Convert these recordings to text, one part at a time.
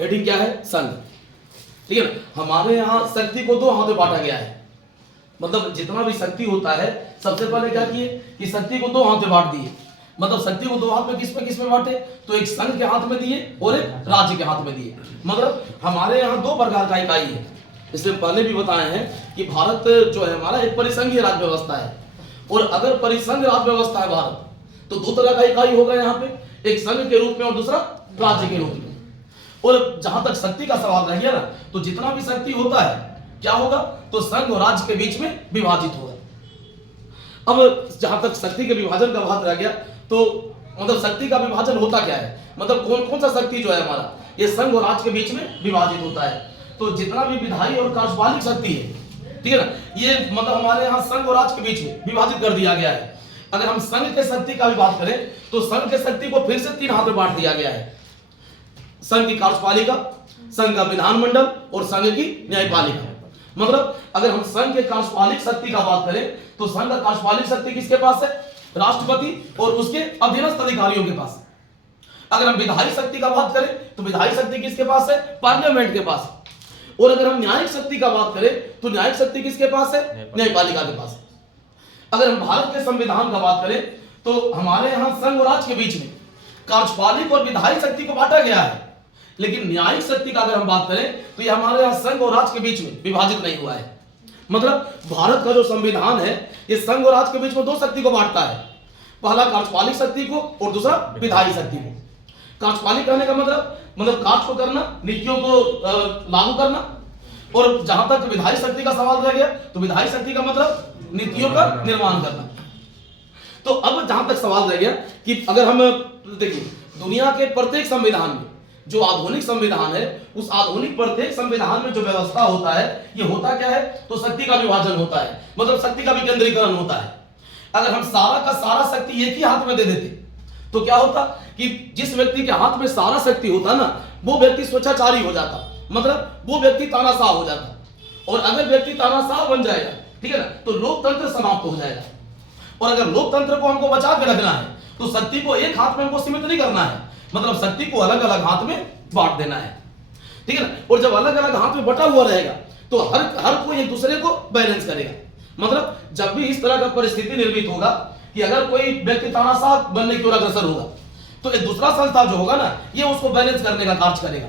Heading क्या है? संघ। ठीक है ना। हमारे यहाँ शक्ति को दो हाथों में बांटा गया है, मतलब जितना भी शक्ति होता है सबसे पहले क्या किए कि शक्ति को दो हाथ में बांट दिए। मतलब शक्ति को दो हाथ में किस में बांटे? तो एक संघ के हाथ में दिए और एक राज्य के हाथ में दिए। मतलब हमारे यहाँ दो प्रकार का इकाई है। इससे पहले भी बताए हैं कि भारत जो है हमारा एक परिसंघीय राज्य व्यवस्था है, और अगर परिसंघ राज्य व्यवस्था है भारत तो दो तरह का इकाई होगा यहाँ पे, एक संघ के रूप में और दूसरा राज्य के रूप में। और जहां तक शक्ति का सवाल रह गया ना, तो जितना भी शक्ति होता है क्या होगा? तो संघ और राज्य के बीच में विभाजित होगा। अब जहां तक शक्ति के विभाजन का बात रह गया, तो मतलब शक्ति का विभाजन होता क्या है? मतलब कौन कौन सा शक्ति जो है हमारा ये संघ और राज्य के बीच में विभाजित होता है। तो जितना भी विधायी और कार्यपालिक शक्ति है, ठीक है ना, ये मतलब हमारे यहाँ संघ और राज्य के बीच में विभाजित कर दिया गया है। अगर हम संघ के शक्ति का भी बात करें तो संघ के शक्ति को फिर से तीन हाथ में बांट दिया गया है। संघ की कार्यपालिका, संघ का विधानमंडल और संघ की न्यायपालिका। मतलब अगर हम संघ के कार्यपालिक शक्ति का बात करें तो संघ का कार्यपालिक शक्ति किसके पास है? राष्ट्रपति और उसके अधीनस्थ अधिकारियों के पास। अगर हम विधायी शक्ति का बात करें तो विधायी शक्ति किसके पास है? पार्लियामेंट के पास। और अगर हम न्यायिक शक्ति का बात करें तो न्यायिक शक्ति किसके पास है? न्यायपालिका के पास। अगर हम भारत के संविधान का बात करें तो हमारे यहाँ संघ और राज्य के बीच में कार्यपालिक और विधायी शक्ति को बांटा गया है, लेकिन न्यायिक शक्ति का अगर हम बात करें तो ये हमारे यहाँ संघ और राज्य के बीच में विभाजित नहीं हुआ है। मतलब भारत का जो संविधान है ये संघ और राज्य के बीच में दो शक्ति को बांटता है, पहला कार्यपालिक शक्ति को और दूसरा विधायी शक्ति को। कार्यपालिक कहने का मतलब कार्य को करना, नीतियों को लागू करना, और जहां तक विधायी शक्ति का सवाल रह गया तो विधायी शक्ति का मतलब नीतियों का निर्माण करना। तो अब जहां तक सवाल रह गया कि अगर हम देखिए दुनिया के प्रत्येक संविधान में जो आधुनिक संविधान है, उस आधुनिक प्रत्येक संविधान में जो व्यवस्था होता है ये होता क्या है? तो शक्ति का विभाजन होता है, मतलब शक्ति का विकेंद्रीकरण होता है। अगर हम सारा का सारा शक्ति एक ही हाथ में दे देते तो क्या होता कि जिस व्यक्ति के हाथ में सारा शक्ति होता ना वो व्यक्ति स्वेच्छाचारी हो जाता, मतलब वो व्यक्ति तानाशाह हो जाता। और अगर व्यक्ति तानाशाह बन जाएगा, ठीक है ना, तो लोकतंत्र समाप्त हो जाएगा। और अगर लोकतंत्र को हमको बचा के रखना है तो शक्ति को एक हाथ में हमको सीमित नहीं करना है, मतलब शक्ति को अलग अलग हाथ में बांट देना है, ठीक है ना। और जब अलग अलग हाथ में बटा हुआ रहेगा तो हर कोई एक दूसरे को बैलेंस करेगा। मतलब जब भी इस तरह का परिस्थिति निर्मित होगा कि अगर कोई व्यक्ति तानाशाह बनने की ओर अग्रसर होगा तो एक दूसरा संस्था जो होगा ना ये उसको बैलेंस करने का कार्य करेगा।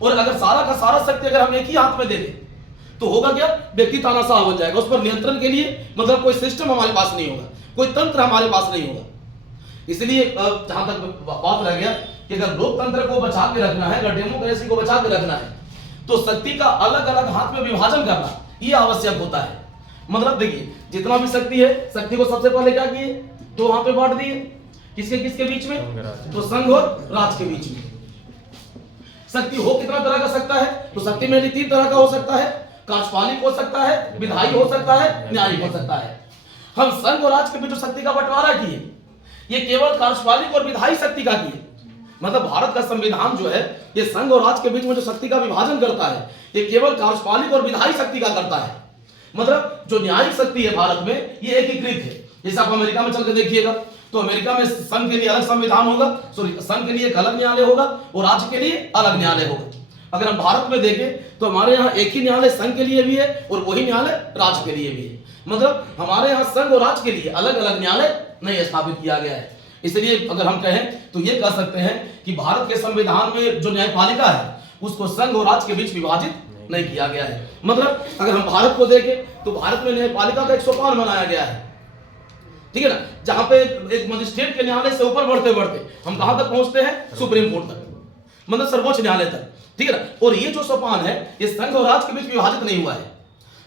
और अगर सारा का सारा शक्ति अगर हम एक ही हाथ में दे दें तो होगा क्या? व्यक्ति तानाशाह बन जाएगा। उस पर नियंत्रण के लिए मतलब कोई सिस्टम हमारे पास नहीं होगा, कोई तंत्र हमारे पास नहीं होगा। इसलिए जहां तक बात रह गया कि अगर लोकतंत्र को बचा के रखना है, अगर डेमोक्रेसी को बचा के रखना है तो शक्ति का अलग अलग हाथ में विभाजन करना ये आवश्यक होता है। मतलब देखिए जितना भी शक्ति है, शक्ति को सबसे पहले क्या किए? दो हाथ में बांट दिए। किसके किसके बीच में? तो संघ और राज्य के बीच में। शक्ति हो कितना तरह का सकता है? तो शक्ति में तीन तरह का हो सकता है, कार्यपालिक हो सकता है, विधायी हो सकता है, न्यायिक हो सकता है। हम संघ और राज्य के बीच जो शक्ति का बंटवारा किए ये केवल कार्यपालिक और विधायी शक्ति का किए। मतलब भारत का संविधान जो है ये संघ और राज्य के बीच में जो शक्ति का विभाजन करता है ये केवल कार्यपालिक और विधायी शक्ति का करता है। मतलब जो न्यायिक शक्ति है भारत में ये एकीकृत है। जैसे आप अमेरिका में चल के देखिएगा तो अमेरिका में संघ के लिए अलग संविधान होगा, सॉरी संघ के लिए एक अलग न्यायालय होगा और राज्य के लिए अलग न्यायालय होगा। अगर हम भारत में देखें तो हमारे यहाँ एक ही न्यायालय संघ के लिए भी है और वही न्यायालय राज्य के लिए भी है। मतलब हमारे यहाँ संघ और राज्य के लिए अलग अलग न्यायालय नहीं स्थापित किया गया है। इसलिए अगर हम कहें तो ये कह सकते हैं कि भारत के संविधान में जो न्यायपालिका है उसको संघ और राज्य के बीच विभाजित नहीं किया गया है। मतलब अगर हम भारत को देखें तो भारत में न्यायपालिका का एक सोपान बनाया गया है, ठीक है ना, जहां पे एक मजिस्ट्रेट के न्यायालय से ऊपर बढ़ते बढ़ते हम कहां तक पहुंचते हैं? सुप्रीम कोर्ट तक, मतलब सर्वोच्च न्यायालय तक, ठीक है ना। और ये जो सोपान है ये संघ और राज्य के बीच विभाजित नहीं हुआ है।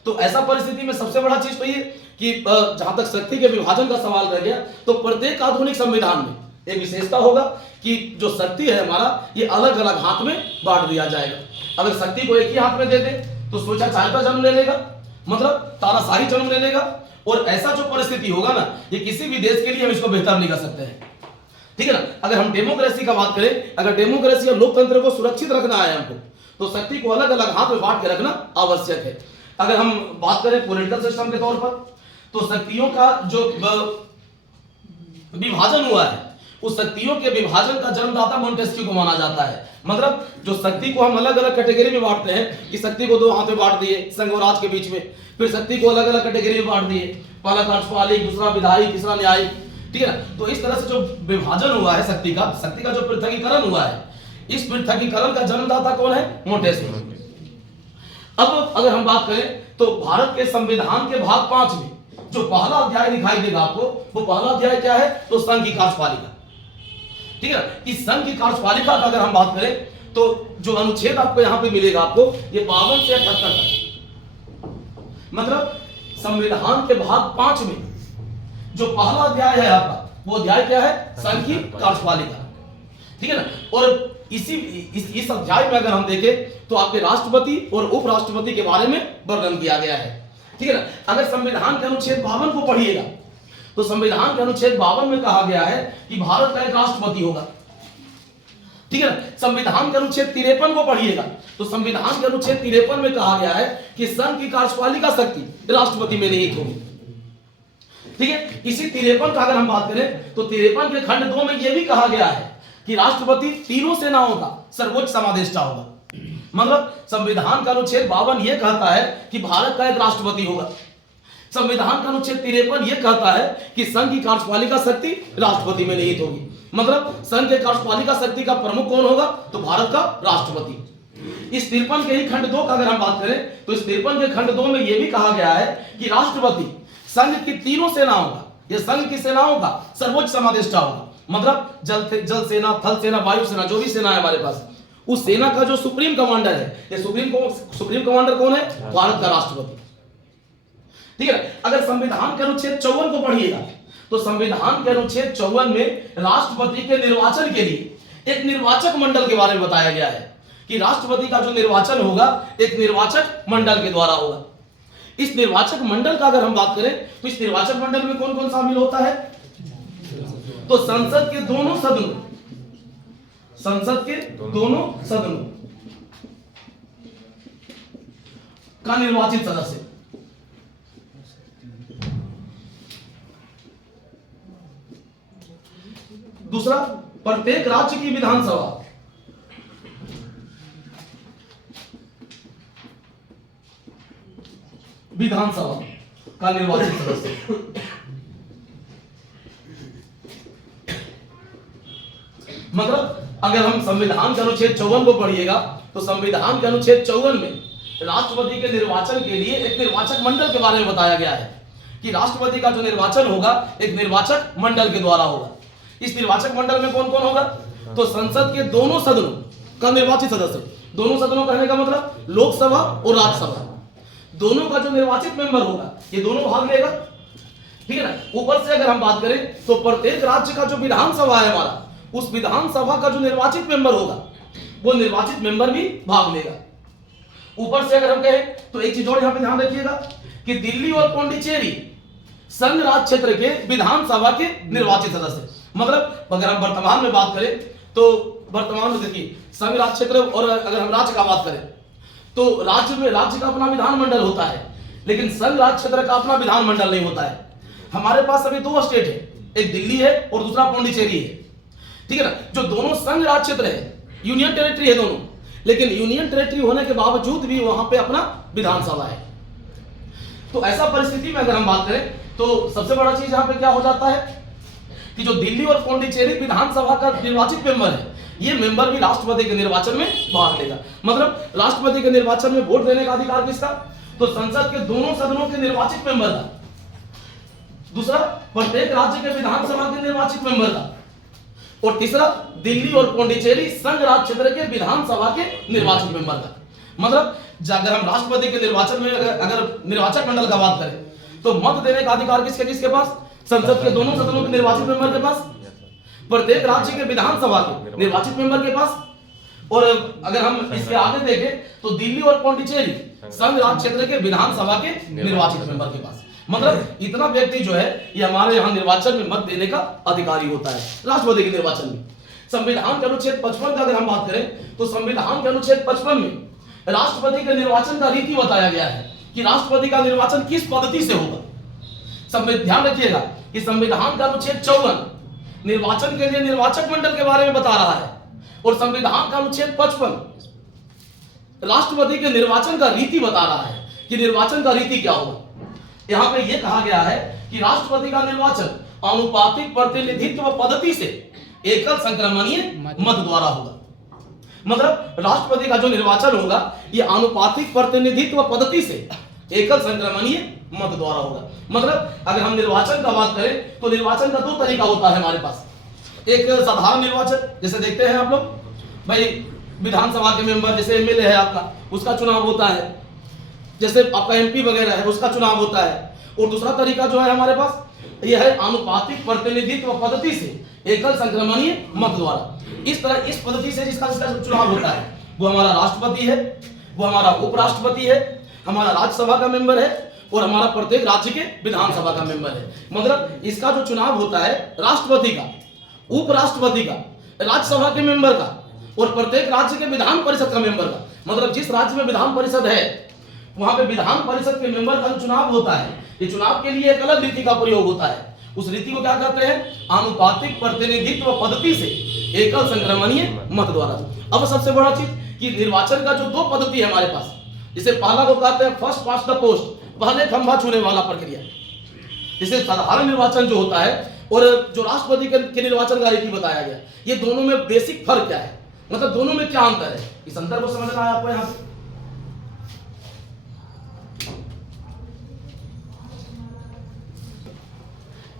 तो ऐसा परिस्थिति में सबसे बड़ा चीज तो ये कि जहां तक शक्ति के विभाजन का सवाल रह गया तो प्रत्येक आधुनिक संविधान में एक विशेषता होगा कि जो शक्ति है हमारा ये अलग अलग हाथ में बांट दिया जाएगा। अगर शक्ति को एक ही हाथ में दे दे तो स्वेच्छाचारिता जन्म ले लेगा, मतलब तानाशाही जन्म ले लेगा। और ऐसा जो परिस्थिति होगा ना ये किसी भी देश के लिए हम इसको बेहतर नहीं कर सकते हैं, ठीक है ना। अगर हम डेमोक्रेसी का बात करें, अगर डेमोक्रेसी और लोकतंत्र को सुरक्षित रखना है हमको तो शक्ति को अलग अलग हाथ में बांट के रखना आवश्यक है। अगर हम बात करें पॉलिटिकल सिस्टम के तौर पर तो शक्तियों का जो विभाजन हुआ है उस शक्तियों के विभाजन का जन्मदाता मोंटेस्क्यू को माना जाता है। मतलब जो शक्ति को हम अलग अलग कैटेगरी में बांटते हैं कि शक्ति को दो हाथ में बांट दिए संघ और राज के बीच में, फिर शक्ति को अलग अलग कैटेगरी में बांट दिए, पहला कार्यपालिक, दूसरा विधायी, तीसरा न्यायिक, ठीक है ना। तो इस तरह से जो विभाजन हुआ है शक्ति का जो पृथकीकरण हुआ है, इस पृथकीकरण का जन्मदाता कौन है? मोंटेस्क्यू। अब अगर हम बात करें तो भारत के संविधान के भाग 5 में जो पहला अध्याय दिखाई देगा आपको, वो पहला अध्याय क्या है? तो संघ की कार्यपालिका, ठीक है। कि संघ की कार्यपालिका का अगर हम बात करें तो जो अनुच्छेद आपको यहां पे मिलेगा आपको, ये 52 से 78 तक, मतलब संविधान के भाग 5 में जो पहला अध्याय है आपका, वो अध्याय क्या है? संघ की कार्यपालिका, ठीक है ना। और इस अध्याय में अगर हम देखें तो आपके राष्ट्रपति और उपराष्ट्रपति के बारे में वर्णन किया गया है, ठीक है ना। अगर संविधान के अनुच्छेद 52 को पढ़िएगा तो संविधान के अनुच्छेद 52 में कहा गया है कि भारत का एक राष्ट्रपति होगा, ठीक है ना। संविधान के अनुच्छेद 53 को पढ़िएगा तो संविधान के अनुच्छेद 53 में कहा गया है कि संघ की कार्यपालिका शक्ति राष्ट्रपति में निहित होगी, ठीक है। इसी 53 का अगर हम बात करें तो 53 के खंड 2 में यह भी कहा गया है कि राष्ट्रपति तीनों सेनाओं का सर्वोच्च समादेष्टा होगा। मतलब संविधान का अनुच्छेद 52 यह कहता है कि भारत का एक राष्ट्रपति होगा, संविधान का अनुच्छेद 53 यह कहता है कि संघ की कार्यपालिका शक्ति राष्ट्रपति में निहित होगी। मतलब संघ के कार्यपालिका शक्ति का प्रमुख कौन होगा? तो भारत का राष्ट्रपति। इस 53 के ही खंड 2 का अगर हम बात करें तो इस 53 के खंड 2 में यह भी कहा गया है कि राष्ट्रपति संघ की तीनों सेनाओं का, यह संघ की सेनाओं का सर्वोच्च समादेष्टा होगा। मतलब जल सेना, थल सेना, वायु सेना, जो भी सेना है हमारे पास, उस सेना का जो सुप्रीम कमांडर है, ये सुप्रीम कमांडर कौन है? भारत का राष्ट्रपति, ठीक है। अगर संविधान के अनुच्छेद 54 को पढ़िएगा तो संविधान के अनुच्छेद 54 में राष्ट्रपति के निर्वाचन के लिए एक निर्वाचक मंडल के बारे में बताया गया है कि राष्ट्रपति का जो निर्वाचन होगा एक निर्वाचक मंडल के द्वारा होगा। इस निर्वाचक मंडल का अगर हम बात करें तो इस निर्वाचक मंडल में कौन कौन शामिल होता है? तो संसद के दोनों सदनों का निर्वाचित सदस्य, दूसरा प्रत्येक राज्य की विधानसभा, का निर्वाचित सदस्य, मतलब अगर हम संविधान के अनुच्छेद 54 को पढ़िएगा तो संविधान के अनुच्छेद 54 में राष्ट्रपति के निर्वाचन के लिए एक निर्वाचक मंडल के बारे में बताया गया है कि राष्ट्रपति का जो निर्वाचन होगा एक निर्वाचक मंडल के द्वारा होगा। इस निर्वाचक मंडल में कौन कौन होगा? तो संसद के दोनों सदनों का निर्वाचित सदस्य, दोनों सदनों कहने का मतलब लोकसभा और राज्यसभा, दोनों का जो निर्वाचित मेंबर होगा ये दोनों भाग लेगा, ठीक है ना। ऊपर से अगर हम बात करें तो प्रत्येक राज्य का जो विधानसभा है हमारा, उस विधानसभा का जो निर्वाचित मेंबर होगा वो निर्वाचित मेंबर भी भाग लेगा। ऊपर से अगर हम कहें तो एक चीज और यहां पे ध्यान रखिएगा कि दिल्ली और पौंडीचेरी संघ राज क्षेत्र के विधानसभा के निर्वाचित सदस्य, मतलब अगर हम वर्तमान में बात करें तो वर्तमान में देखिए संघ राज क्षेत्र, और अगर हम राज्य का बात करें तो राज्य में राज्य का अपना विधानमंडल होता है, लेकिन संघ राज क्षेत्र का अपना विधानमंडल नहीं होता है। हमारे पास अभी 2 स्टेट है, एक दिल्ली है और दूसरा पौंडीचेरी है, ठीक है ना। जो दोनों संघ राज क्षेत्र है, यूनियन टेरिटरी है दोनों, लेकिन यूनियन टेरिटरी होने के बावजूद भी वहां पे अपना विधानसभा है। तो ऐसा परिस्थिति में अगर हम बात करें तो सबसे बड़ा चीज यहां पे क्या हो जाता है कि जो दिल्ली और पौंडीचेरी विधानसभा का निर्वाचित मेंबर है, ये मेंबर भी राष्ट्रपति के निर्वाचन में भाग लेगा। मतलब राष्ट्रपति के निर्वाचन में वोट देने का अधिकार किसका? तो संसद के दोनों सदनों के निर्वाचित मेंबर का, दूसरा प्रत्येक राज्य के विधानसभा के निर्वाचित मेंबर का, और तीसरा दिल्ली और पौंडीचेरी संघ राज क्षेत्र के विधानसभा के निर्वाचित मेंबर का। मतलब अगर हम राष्ट्रपति के निर्वाचन में अगर निर्वाचक मंडल का बात करें तो मत देने का अधिकार किसके पास? संसद के दोनों सदनों के निर्वाचित मेंबर के पास, प्रत्येक राज्य के विधानसभा के निर्वाचित मेंबर के पास, और अगर हम इसके आगे देखें तो दिल्ली और पौंडीचेरी संघ राज क्षेत्र के विधानसभा के निर्वाचित मेंबर के पास। मतलब इतना व्यक्ति जो है ये हमारे यहाँ निर्वाचन में मत देने का अधिकारी होता है राष्ट्रपति के निर्वाचन में। संविधान के अनुच्छेद 55 का अगर हम बात करें तो संविधान के अनुच्छेद 55 में राष्ट्रपति के निर्वाचन का रीति बताया गया है कि राष्ट्रपति का निर्वाचन किस पद्धति से होगा। ध्यान रखिएगा कि संविधान का अनुच्छेद 54 निर्वाचन के लिए निर्वाचक मंडल के बारे में बता रहा है। और संविधान का अनुच्छेद 55 राष्ट्रपति के निर्वाचन का रीति बता रहा है कि निर्वाचन का रीति क्या होगा। यहां पे यह कहा गया है कि राष्ट्रपति का निर्वाचन आनुपातिक प्रतिनिधित्व पद्धति से एकल संक्रमणीय मत द्वारा होगा। मतलब राष्ट्रपति का जो निर्वाचन होगा यह आनुपातिक प्रतिनिधित्व पद्धति से एकल संक्रमणीय मत द्वारा होगा। मतलब अगर हम निर्वाचन का बात करें तो निर्वाचन का दो तरीका होता है हमारे पास। एक साधारण निर्वाचन, जैसे देखते हैं आप लोग भाई विधानसभा के मेंबर, जैसे एमएलए है आपका, उसका चुनाव होता है, जैसे आपका एमपी वगैरह है उसका चुनाव होता है। और दूसरा तरीका जो है हमारे पास यह है आनुपातिक प्रतिनिधित्व पद्धति से एकल संक्रमणीय मत द्वारा। इस तरह इस पद्धति से जिसका चुनाव होता है वो हमारा राष्ट्रपति है, वो हमारा उपराष्ट्रपति है, हमारा राज्यसभा का मेंबर है और हमारा प्रत्येक राज्य के विधानसभा का मेंबर है। मतलब इसका जो चुनाव होता है राष्ट्रपति का, उपराष्ट्रपति का, राज्यसभा के मेंबर का और प्रत्येक राज्य के विधान परिषद का मेंबर का। मतलब जिस राज्य में विधान परिषद है वहां पे विधान परिषद के मेंबर का जो चुनाव होता है, ये चुनाव के लिए एक अलग रीति का प्रयोग होता है। उस रीति को क्या कहते हैं? आनुपातिक प्रतिनिधित्व पद्धति से एकल संक्रमणीय मत द्वारा। अब सबसे बड़ा चीज कि निर्वाचन का जो दो पद्धति है हमारे पास, जिसे पहला को कहते हैं फर्स्ट पास्ट द पोस्ट, पहले खंभा छूने वाला प्रक्रिया। जिसे साधारण निर्वाचन जो होता है और जो राष्ट्रपति के निर्वाचन का रीति बताया गया, ये दोनों में बेसिक फर्क क्या है, मतलब दोनों में क्या अंतर है, इस अंतर को समझना है आपको। यहाँ पे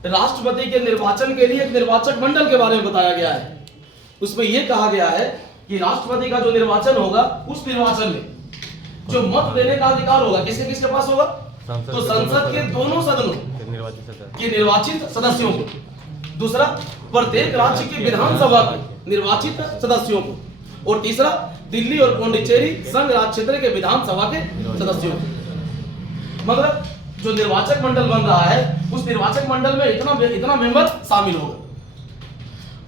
राष्ट्रपति के निर्वाचन के लिए एक निर्वाचक मंडल के बारे में बताया गया है। उसमें यह कहा गया है कि राष्ट्रपति का जो निर्वाचन होगा उस निर्वाचन में जो मत देने का अधिकार होगा किसके किसके पास होगा? तो संसद के दोनों सदनों के निर्वाचित सदस्यों को, दूसरा प्रत्येक राज्य के विधानसभा के निर्वाचित सदस्यों को, और तीसरा दिल्ली और पौंडीचेरी संघ राज्य क्षेत्र के विधानसभा के सदस्यों को। मतलब जो निर्वाचक मंडल बन रहा है उस निर्वाचक मंडल में इतना मेंबर शामिल होगा।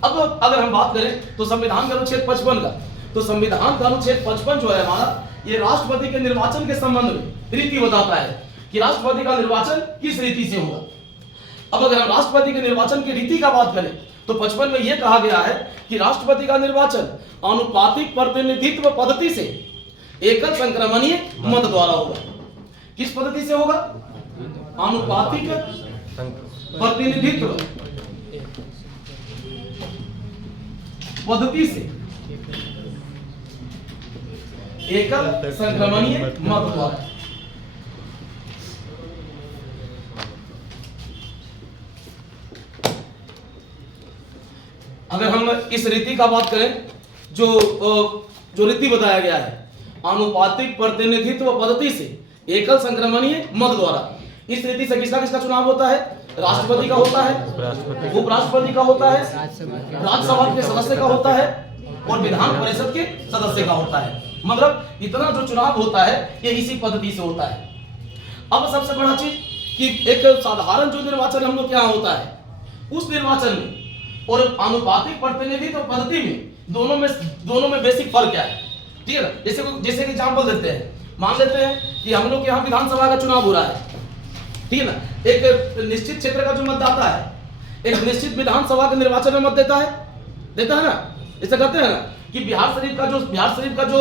अब अगर हम बात करें तो संविधान का अनुच्छेद 55 का, तो संविधान का अनुच्छेद 55 जो है हमारा, ये राष्ट्रपति के निर्वाचन के संबंध में रीति बताता है कि राष्ट्रपति का निर्वाचन किस रीति से होगा। अब अगर हम राष्ट्रपति के निर्वाचन की रीति का बात करें तो 55 में यह कहा गया है कि राष्ट्रपति का निर्वाचन आनुपातिक प्रतिनिधित्व पद्धति से एकल संक्रमणीय मत द्वारा होगा। किस पद्धति से होगा? आनुपातिक प्रतिनिधित्व पद्धति से एकल संक्रमणीय मत द्वारा। अगर हम इस रीति का बात करें, जो रीति बताया गया है आनुपातिक प्रतिनिधित्व पद्धति से एकल संक्रमणीय मत द्वारा, इस रीति से किसका किसका चुनाव होता है? राष्ट्रपति का होता है, उपराष्ट्रपति का होता है, राज्यसभा के सदस्य का होता है और विधान परिषद के सदस्य का होता है। मतलब इतना जो चुनाव होता है ये इसी पद्धति से होता है। अब सबसे बड़ा चीज कि एक साधारण जो निर्वाचन हम लोग क्या होता है उस निर्वाचन में और आनुपातिक प्रतिनिधित्व पद्धति में दोनों में बेसिक फर्क क्या है, ठीक है ना। जैसे एग्जांपल देते हैं, मान लेते हैं कि हम लोग यहाँ विधानसभा का चुनाव हो रहा है, ठीक है ना। एक निश्चित क्षेत्र का जो मतदाता है एक निश्चित विधानसभा के निर्वाचन में मत देता है ना। ऐसा कहते हैं ना कि बिहार शरीफ का जो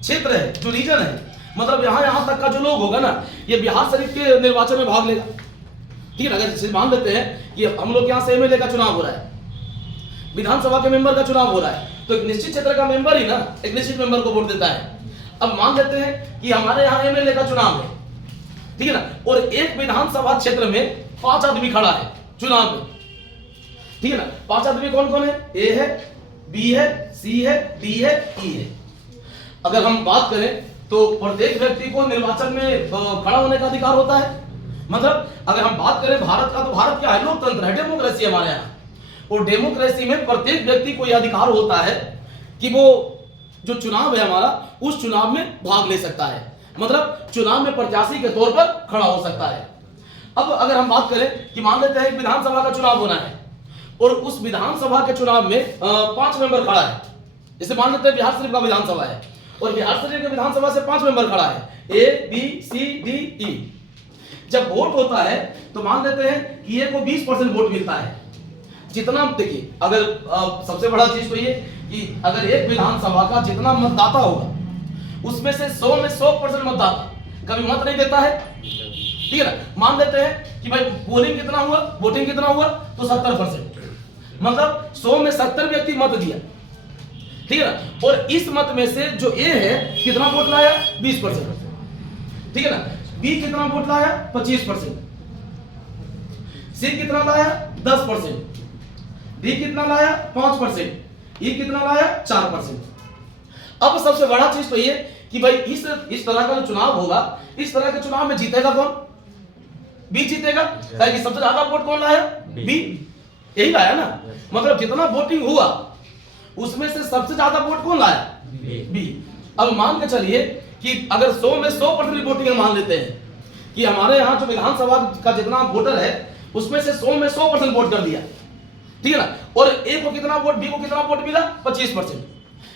क्षेत्र है, जो रीजन है, मतलब यहाँ तक का जो लोग होगा ना ये बिहार शरीफ के निर्वाचन में भाग लेगा, ठीक है। अगर मान लेते हैं कि हम लोग यहाँ से एमएलए का चुनाव हो रहा है, विधानसभा के मेंबर का चुनाव हो रहा है, तो एक निश्चित क्षेत्र का मेंबर ही ना एक निश्चित मेंबर को वोट देता है। अब मान लेते हैं कि हमारे यहाँ एमएलए का चुनाव है, ठीक है ना, और एक विधानसभा क्षेत्र में 5 आदमी खड़ा है चुनाव में, ठीक है ना। 5 आदमी कौन कौन है? ए है, बी है, सी है, डी है, ई है। अगर हम बात करें तो प्रत्येक व्यक्ति को निर्वाचन में खड़ा होने का अधिकार होता है। मतलब अगर हम बात करें भारत का, तो भारत क्या है? लोकतंत्र है, डेमोक्रेसी हमारे यहाँ। और डेमोक्रेसी में प्रत्येक व्यक्ति को यह अधिकार होता है कि वो जो चुनाव है हमारा उस चुनाव में भाग ले सकता है, मतलब चुनाव में प्रत्याशी के तौर पर खड़ा हो सकता है। अब अगर हम बात करें कि मान लेते हैं विधानसभा का चुनाव होना है और उस विधानसभा के चुनाव में 5 मेंबर खड़ा है। जैसे मान लेते हैं बिहार शरीफ का विधानसभा है और बिहार शरीफ के विधानसभा से 5 मेंबर खड़ा है, A B C D E. जब वोट होता है तो मान लेते हैं कि ए को 20% वोट मिलता है। जितना देखिए, अगर सबसे बड़ा चीज तो ये कि अगर एक विधानसभा का जितना मतदाता होगा उसमें से 100 में 100% मतदाता कभी मत नहीं देता है, ठीक है ना। मान लेते हैं कि भाई पोलिंग कितना हुआ, वोटिंग कितना हुआ, तो 70%, मतलब 100 में 70 व्यक्ति मत दिया, ठीक है ना। और इस मत में से जो ए है कितना वोट लाया, 20%, ठीक है ना। बी कितना वोट लाया, 25%, सी कितना लाया, 10%, डी कितना लाया, 5%, ई कितना लाया, 4%। अब सबसे बड़ा चीज तो ये कि भाई इस तरह का जो चुनाव होगा, इस तरह के चुनाव में जीतेगा कौन, बी जीतेगा, ताकि सबसे ज्यादा वोट कौन लाया, बी, यही लाया ना। मतलब जितना वोटिंग हुआ उसमें से सबसे ज्यादा वोट कौन लाया, बी। अब मान के चलिए कि अगर 100 में 100% वोटिंग मान लेते हैं कि हमारे यहाँ जो विधानसभा का जितना वोटर है उसमें से 100 में 100% वोट कर दिया, ठीक है ना। और ए को कितना वोट, बी को कितना वोट मिला, 25%,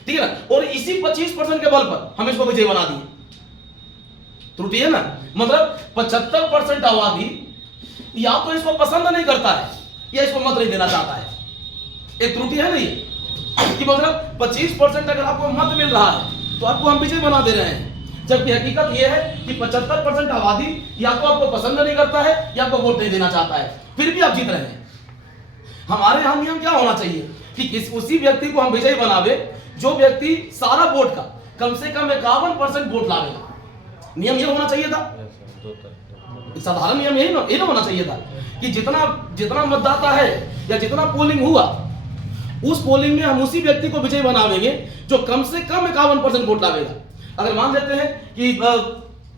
ठीक है ना। और इसी 25% के बल पर हम इसको विजयी बना दिए। त्रुटि है ना, मतलब 75% आबादी या तो इसको पसंद नहीं करता है या इसको मत नहीं देना चाहता है। एक त्रुटि है ना ये कि मतलब 25% अगर आपको मत मिल रहा है तो आपको हम विजय बना दे रहे हैं, जबकि हकीकत यह है कि 75% आबादी या तो आपको पसंद नहीं करता है या आपको वोट नहीं देना चाहता है, फिर भी आप जीत रहे हैं। हमारे यहां नियम क्या होना चाहिए कि उसी व्यक्ति को हम विजयी बनावे जो व्यक्ति सारा वोट का कम से कम 51% वोट लावेगा। नियम यह होना चाहिए था, साधारण नियम यही ना होना चाहिए था कि जितना मतदाता है या जितना पोलिंग हुआ उस पोलिंग में हम उसी व्यक्ति को विजयी बनावेंगे जो कम से कम 51% वोट लावेगा। अगर मान लेते हैं कि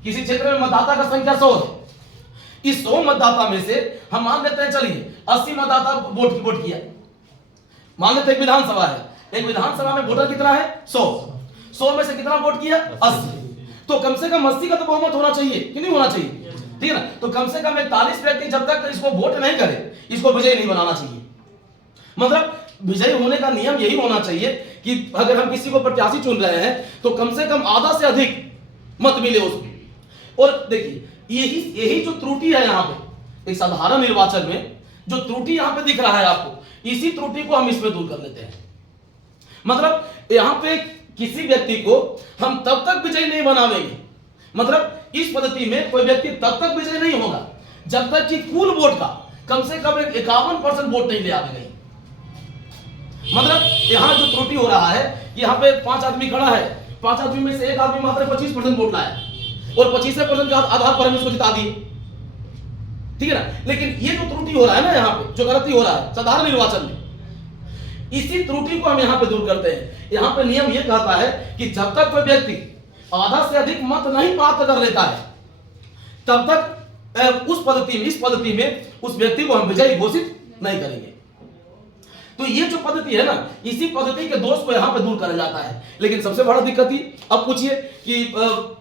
किसी क्षेत्र में मतदाता का संख्या 100 है, इस 100 मतदाता में से हम मान लेते हैं चलिए 80 मतदाता वोट किया। मान लेते हैं विधानसभा है, एक विधानसभा में वोटर कितना है, 100 में से कितना वोट किया, 80, तो कम से कम 80 का तो बहुमत होना चाहिए कि नहीं होना चाहिए, ठीक है ना। तो कम से कम 41 व्यक्ति जब तक इसको वोट नहीं करे इसको विजयी नहीं बनाना चाहिए। मतलब विजयी होने का नियम यही होना चाहिए कि अगर हम किसी को प्रत्याशी चुन रहे हैं तो कम से कम आधा से अधिक मत मिले उसको। और देखिए यही जो त्रुटि है यहाँ पे एक साधारण निर्वाचन में जो त्रुटि यहाँ पे दिख रहा है आपको, इसी त्रुटि को हम इसमें दूर कर लेते हैं। मतलब यहाँ पे किसी व्यक्ति को हम तब तक विजयी नहीं बनावेंगे, मतलब इस पद्धति में कोई व्यक्ति तब तक विजयी नहीं होगा जब तक कि कुल वोट का कम से कम 51% वोट नहीं ले आवेगा। मतलब यहां जो त्रुटि हो रहा है, यहां पे 5 आदमी खड़ा है, 5 आदमी में से एक आदमी मात्र 25% वोट लाया और 25% के आधार पर हम इसको जिता दिए, ठीक है ना। लेकिन ये जो त्रुटि हो रहा है ना, यहाँ पे जो गलती हो रहा है साधारण निर्वाचन में, इसी त्रुटि को हम यहाँ पे दूर करते हैं। यहाँ पे नियम ये कहता है कि जब तक कोई व्यक्ति आधा से अधिक मत नहीं प्राप्त कर लेता है तब तक इस पद्धति में उस व्यक्ति को हम विजयी घोषित नहीं करेंगे। तो ये जो पद्धति है ना, इसी पद्धति के दोष को यहाँ पे दूर करा जाता है। लेकिन सबसे बड़ा दिक्कत ही अब पूछिए कि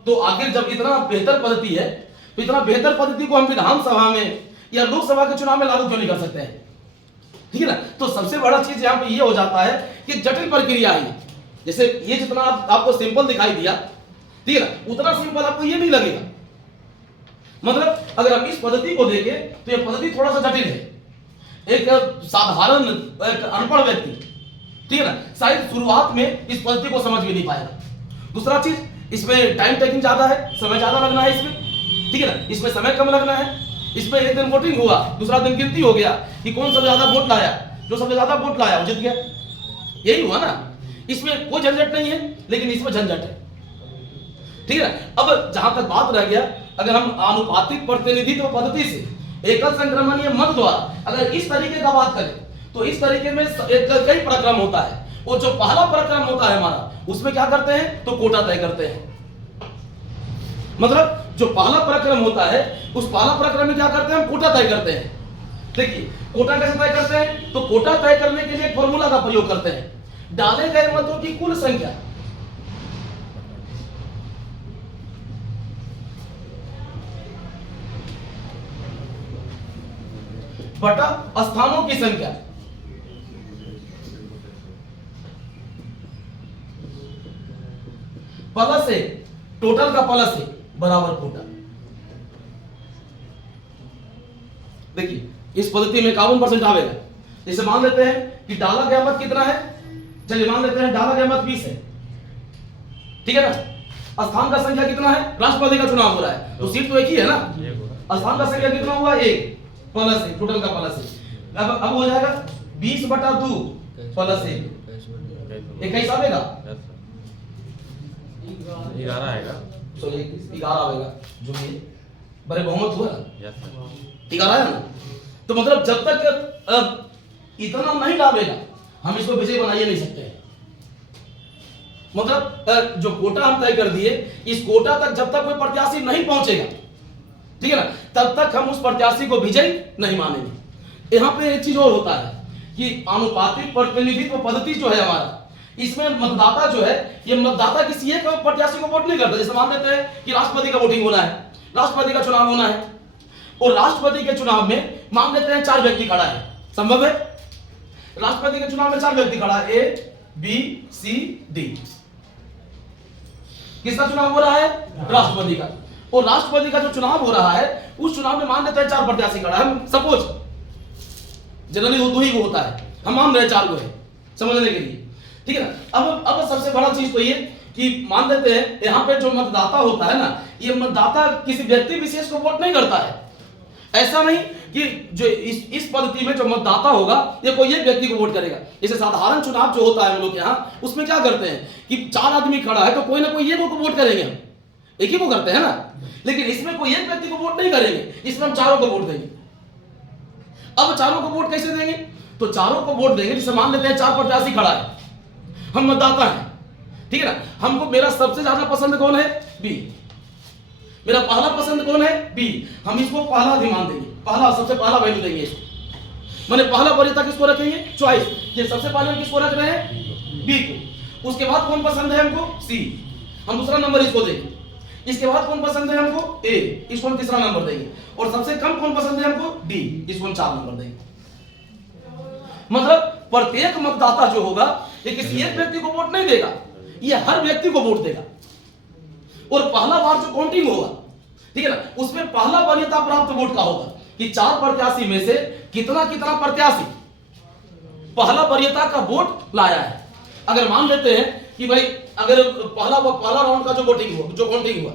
तो आखिर जब इतना बेहतर पद्धति है तो इतना बेहतर पद्धति को हम विधानसभा में या लोकसभा के चुनाव में लागू क्यों नहीं कर सकते हैं, ठीक है ना। तो सबसे बड़ा चीज यहाँ पे ये हो जाता है कि जटिल प्रक्रिया है। जैसे ये जितना आपको सिंपल दिखाई दिया, ठीक है ना, उतना सिंपल आपको ये नहीं लगेगा। मतलब अगर हम इस पद्धति को देखें तो यह पद्धति थोड़ा सा जटिल है। एक साधारण अनपढ़ व्यक्ति, ठीक है ना, शायद शुरुआत में इस पद्धति को समझ भी नहीं पाएगा। दूसरा चीज इसमें टाइम टेकिंग ज्यादा है, समय ज्यादा लगना है इसमें, ठीक है ना, इसमें समय कम लगना है। इसमें एक दिन वोटिंग हुआ, दूसरा दिन गिनती हो गया कि कौन सबसे ज्यादा वोट लाया, जो सबसे ज्यादा वोट लाया वो जीत गया, यही हुआ ना। इसमें कोई झंझट नहीं है, लेकिन इसमें झंझट है, ठीक है ना। अब जहां तक बात रह गया, अगर हम आनुपातिक प्रतिनिधित्व पद्धति से एकल संक्रमणीय मत द्वारा अगर इस तरीके का बात करें तो इस तरीके में कई प्रक्रम होता है। और जो पहला प्रक्रम होता है हमारा, उसमें क्या करते हैं तो कोटा तय करते हैं। मतलब जो पहला प्रक्रम होता है उस पहला प्रक्रम में क्या करते हैं, हम कोटा तय करते हैं। देखिए कोटा कैसे तय करते हैं, तो कोटा तय करने के लिए एक फॉर्मूला का प्रयोग करते हैं, डाले गए मतों की कुल संख्या बटा स्थानों की संख्या, प्लस है टोटल का प्लस है बराबर कोटा। देखिए इस पद्धति में 51% आवेगा। जैसे मान लेते हैं कि डाला गया मत कितना है, चलिए मान लेते हैं डाला गया मत 20 है, ठीक है ना। स्थान का संख्या कितना है, राष्ट्रपति का चुनाव हो रहा है तो सीट तो एक ही है ना, स्थान का संख्या कितना हुआ 1 प्लस 1, टोटल का प्लस 1। अब हो जाएगा 20/2 प्लस 1, 21 आएगा, 11 आएगा, सॉरी 11 आएगा, जो भी बड़े बहुमत हुआ ना, 11 है ना। तो मतलब जब तक इतना नहीं लावेगा हम इसको विजय बना ही नहीं सकते हैं। मतलब जो कोटा हम तय कर दिए, इस कोटा तक जब तक कोई प्रत्याशी नहीं पहुंचेगा, ठीक है ना, तब तक हम उस प्रत्याशी को विजयी नहीं मानेंगे। यहाँ पे एक चीज और होता है कि आनुपातिक प्रतिनिधित्व पद्धति जो है हमारा, इसमें मतदाता जो है, ये मतदाता किसी एक प्रत्याशी को वोट नहीं करता। जैसे मान लेते हैं कि राष्ट्रपति का वोटिंग होना है, राष्ट्रपति का चुनाव होना है, और राष्ट्रपति के चुनाव में मान लेते हैं 4 व्यक्ति खड़ा है, संभव है, राष्ट्रपति के चुनाव में 4 व्यक्ति खड़ा है, ए बी सी डी। किसका चुनाव हो रहा है, राष्ट्रपति का। और राष्ट्रपति का जो चुनाव हो रहा है उस चुनाव में मान लेते हैं 4 प्रत्याशी खड़ा है, सपोज जनरली वो 2 ही होता है, हम मान रहे 4 को है समझने के लिए, ठीक है ना। अब सबसे बड़ा चीज तो ये कि मान लेते हैं यहाँ पे जो मतदाता होता है ना, ये मतदाता किसी व्यक्ति विशेष को वोट नहीं करता है। ऐसा नहीं कि जो इस पद्धति में जो मतदाता होगा ये कोई एक व्यक्ति को वोट करेगा। जैसे साधारण चुनाव जो होता है हम लोग यहाँ, उसमें क्या करते हैं कि 4 आदमी खड़ा है तो कोई ना कोई एक को वोट करेंगे, हम एक ही को करते हैं ना। लेकिन इसमें कोई एक व्यक्ति को वोट नहीं करेंगे, इसमें हम 4 को वोट देंगे। अब 4 को वोट कैसे देंगे, तो 4 को वोट देंगे। जैसे मान लेते हैं 4 प्रत्याशी खड़ा है, हम मतदाता हैं, ठीक है ना, हमको मेरा सबसे ज्यादा पसंद कौन है, बी, मेरा पहला पसंद कौन है, बी, हम इसको पहला अधिमान देंगे, पहला सबसे पहला वैल्यू देंगे इसको, माने पहला वरीयता किसको रखेंगे, चॉइस, ये सबसे पहले हम किसको रख रहे हैं, बी को। उसके बाद कौन पसंद है हमको, सी, हम दूसरा नंबर इसको देंगे। इसके बाद कौन पसंद है हमको, ए, इसको हम तीसरा नंबर देंगे। और सबसे कम कौन पसंद है हमको, डी, इसको हम 4 नंबर देंगे। मतलब प्रत्येक मतदाता जो होगा ये किसी एक व्यक्ति को वोट नहीं देगा, ये हर व्यक्ति को वोट देगा। और पहला बार जो काउंटिंग होगा, ठीक है ना, उसमें पहला वरीयता प्राप्त वोट का होगा कि 4 प्रत्याशी में से कितना कितना प्रत्याशी पहला वरीयता का वोट लाया है। अगर मान लेते हैं कि भाई अगर पहला राउंड का जो वोटिंग हुआ, जो काउंटिंग हुआ,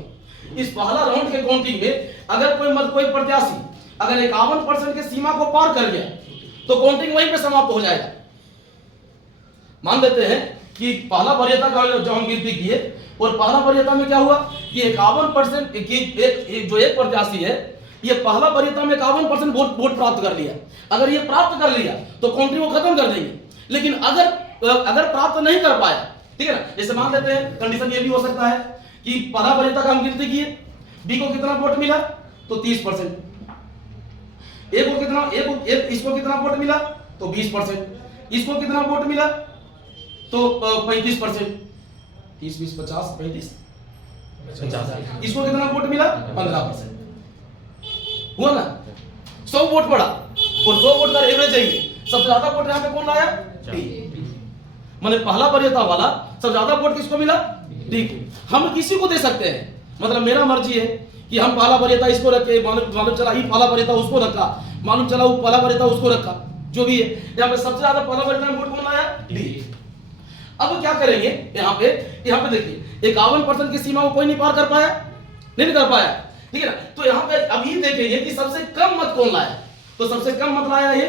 इस पहला राउंड के काउंटिंग में अगर कोई प्रत्याशी अगर 51% की सीमा को पार कर गया तो काउंटिंग वहीं पे समाप्त हो जाएगा। मान लेते हैं कि पहला वरीयता का जो हम गिनती किए और पहला वरीयता में क्या हुआ कि 51% की जो एक प्रत्याशी है, ये पहला वरीयता में 51% वोट प्राप्त कर लिया। अगर ये प्राप्त कर लिया तो काउंटिंग को खत्म कर देंगे। लेकिन अगर प्राप्त नहीं कर पाया, ठीक है ना, जैसे मान लेते हैं कंडीशन ये भी हो सकता है कि पहला वरीयता का हम गिनती किए, बी को कितना वोट मिला तो 30%, ए को कितना, इसको कितना वोट मिला तो 20%, इसको कितना वोट मिला तो 35%, 30 20 50 35 50, इसको कितना वोट मिला 15%, हुआ ना। 100 वोट पड़ा और 100 वोट का एवरेज है, सबसे ज्यादा वोट यहाँ पे कौन लाया, डी। माने पहला वरीयता वाला सबसे ज्यादा वोट किसको मिला, डी को। हम किसी को दे सकते हैं, मतलब मेरा मर्जी है कि हम पहला वरीयता इसको रखे, मालूम चला ही पहला वरीयता उसको रखा, मालूम चला वो पहला वरीयता उसको रखा, जो भी है। यहाँ पे सबसे ज्यादा पहला वरीयता में वोट कौन लाया, डी। अब क्या करेंगे यहाँ पे देखिए 51% की सीमा को कोई नहीं पार कर पाया, नहीं कर पाया, ठीक है ना। तो यहाँ पे अभी देखेंगे कि सबसे कम मत कौन लाया, तो सबसे कम मत लाया ये,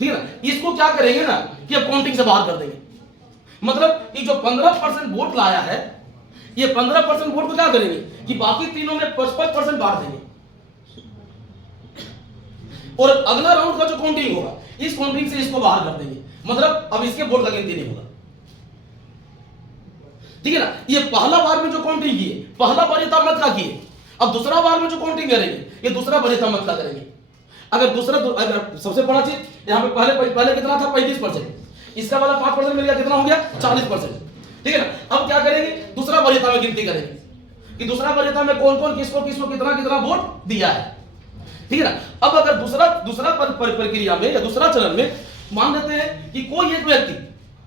ठीक है ना। इसको क्या करेंगे ना कि अब काउंटिंग से बाहर कर देंगे। मतलब कि जो 15% वोट लाया है, ये 15% वोट को क्या करेंगे कि बाकी तीनों में 55% बांट देंगे। और अगला राउंड का जो काउंटिंग होगा, इस काउंटिंग से इसको बाहर कर देंगे। मतलब अब इसके वोट का गिनती नहीं होगा, ठीक है ना। ये पहला बार में जो काउंटिंग किए, पहला वरीयता मत का किए, अब दूसरा बार में जो काउंटिंग करेंगे ये दूसरा वरीयता मत का करेंगे। अगर सबसे बड़ा चीज यहाँ पे पहले कितना था 35%, इसका वाला 5% मिल गया, कितना हो गया 40%, ठीक है ना। अब क्या करेंगे, दूसरा वरीयता में गिनती करेंगे कि दूसरा वरीयता में कौन कौन किसको कितना कितना वोट दिया है, ठीक है ना। अब अगर दूसरा प्रक्रिया में या दूसरा चरण में मान लेते हैं कि कोई एक व्यक्ति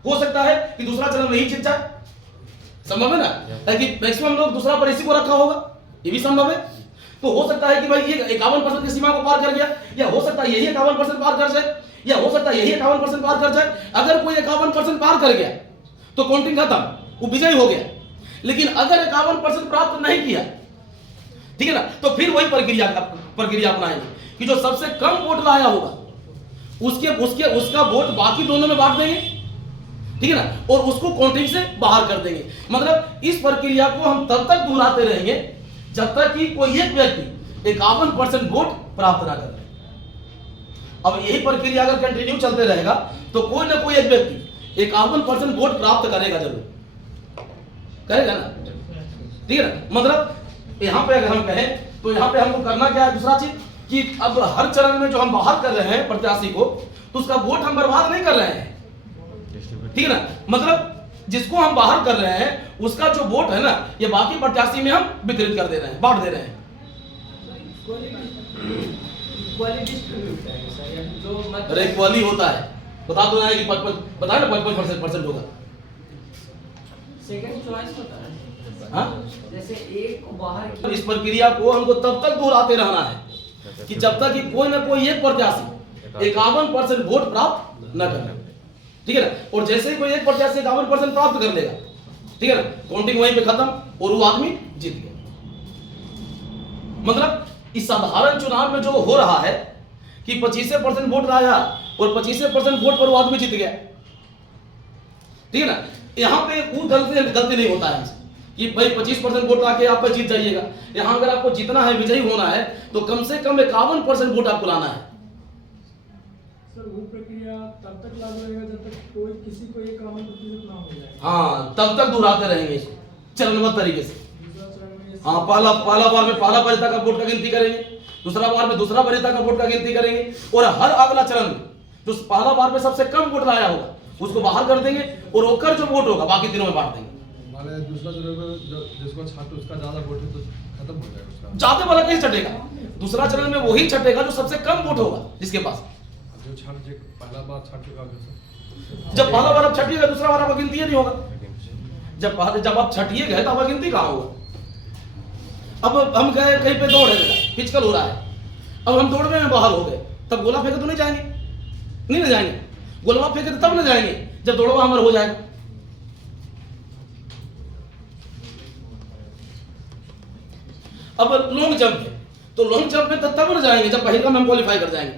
हो सकता है कि दूसरा चरण नहीं जीत जाए, संभव है ना, ताकि मैक्सिमम लोग दूसरा पर इसी को रखा होगा, ये भी संभव है। तो हो सकता है कि भाई ये 51% की सीमा को पार कर गया, या हो सकता है यही 51% पार कर जाए, या हो सकता है यही 51% पार कर जाए। अगर कोई 51% पार कर गया तो काउंटिंग खत्म, वो विजयी हो गया। लेकिन अगर 51% प्राप्त नहीं किया, ठीक है ना, तो फिर वही प्रक्रिया अपनाएंगे कि जो सबसे कम वोट लाया होगा उसका वोट बाकी दोनों में बांट देंगे, ठीक है ना, और उसको काउंटिंग से बाहर कर देंगे। मतलब इस प्रक्रिया को हम तब तक दोहराते रहेंगे जब तक कि कोई एक व्यक्ति 51% वोट प्राप्त ना करे। अब यही प्रक्रिया अगर कंटिन्यू चलते रहेगा तो कोई ना कोई एक व्यक्ति 51% वोट प्राप्त करेगा, जरूर करेगा ना, ठीक है ना। मतलब यहां पे अगर हम कहें तो यहां पे हमको करना क्या है, दूसरा चीज कि अब हर चरण में जो हम बाहर कर रहे हैं प्रत्याशी को, तो उसका वोट हम बर्बाद नहीं कर रहे हैं, ठीक है ना। मतलब जिसको हम बाहर कर रहे हैं उसका जो वोट है ना, ये बाकी प्रत्याशी में हम वितरित कर दे रहे हैं, बांट दे रहे हैं। अरे इक्वली होता है, बता दो ना कि 55, बताया ना 55% होगा। सेकंड चॉइस होता है, हाँ, जैसे एक को बाहर। इस प्रक्रिया को हमको तब तक दोहराते रहना है कि जब तक कि कोई ना कोई एक प्रत्याशी 51% वोट प्राप्त न करे, ठीक है ना। और जैसे ही कोई एक प्रत्याशी 51% प्राप्त कर लेगा, ठीक है ना, काउंटिंग वहीं पे खत्म और वो आदमी जीत गया। मतलब इस साधारण चुनाव में जो हो रहा है कि 25% वोट लाया और 25% वोट पर वो आदमी जीत गया, ठीक है ना। यहां पे वो गलती नहीं होता है कि भाई 25% वोट लाके आप जीत जाइएगा। यहां अगर आपको जीतना है, विजयी होना है, तो कम से कम 51% वोट आपको लाना है। सर वो प्रक्रिया तब तक लागू रहेगा जब तक कोई किसी को 51% ना हो जाए। हाँ, तब तक दोहराते रहेंगे इसको चरणबद्ध तरीके से। दूसरा चरण में हाँ, पहला बार में पहला वरीयता का वोट का गिनती करेंगे, दूसरा बार में दूसरा वरीयता का वोट का गिनती करेंगे, और हर अगला चरण में जो पहला बार में सबसे कम वोट लाया होगा उसको बाहर कर देंगे, और ओकर जो वोट होगा बाकी तीनों में बांट देंगे। माने दूसरा चरण में जिसको छात्र उसका ज्यादा वोट है तो खत्म हो जाएगा उसका। ज्यादा वाला कहीं छटेगा, दूसरा चरण में वही छटेगा जो सबसे कम वोट होगा जिसके पास। जो छात्र पहला बार छात्र चुका है, जब पहला बार आप छटिएगा, दूसरा बार आपका गिनती ही नहीं होगा। जब आप छटिए गए तो आपका गिनती कहाँ होगा। अब हम गए कहीं पे दौड़ है, फिजिकल हो रहा है, अब हम दौड़ में बाहर हो गए, तब गोला फेंके तो नहीं जाएंगे, नहीं जाएंगे। गोलवा फेंके तो तब न जाएंगे जब दौड़वा हमारा हो जाएगा। अब लॉन्ग जंप है तो लॉन्ग जंप में तब न जाएंगे जब पहले में हम क्वालिफाई कर जाएंगे।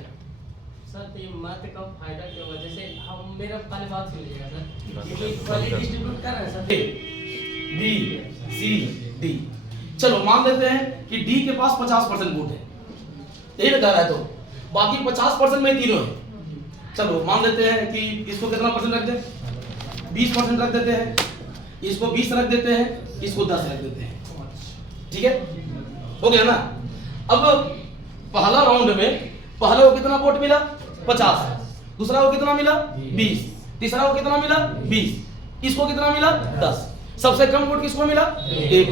सर तो ये मत का फायदा क्या होगा, जैसे हम मेरा पहले बात सुनिएगा सर, ये इक्वली डिस्ट्रीब्यूट कर रहे हैं sir, A, B, C, D। चलो मान लेते हैं कि D के पास 50% वोट है, यही ना कह रहा है, तो बाकी 50% में तीनों है। चलो मान लेते हैं कि इसको कितना परसेंट रख दें, 20% रख देते हैं, इसको 20 रख देते हैं, इसको 10 रख देते हैं, ठीक है, हो गया ना। अब पहला राउंड में पहले को कितना वोट मिला, 50, दूसरा को कितना मिला, 20, तीसरा को कितना मिला, 20, इसको कितना मिला, 10। सबसे कम वोट किसको मिला, 1।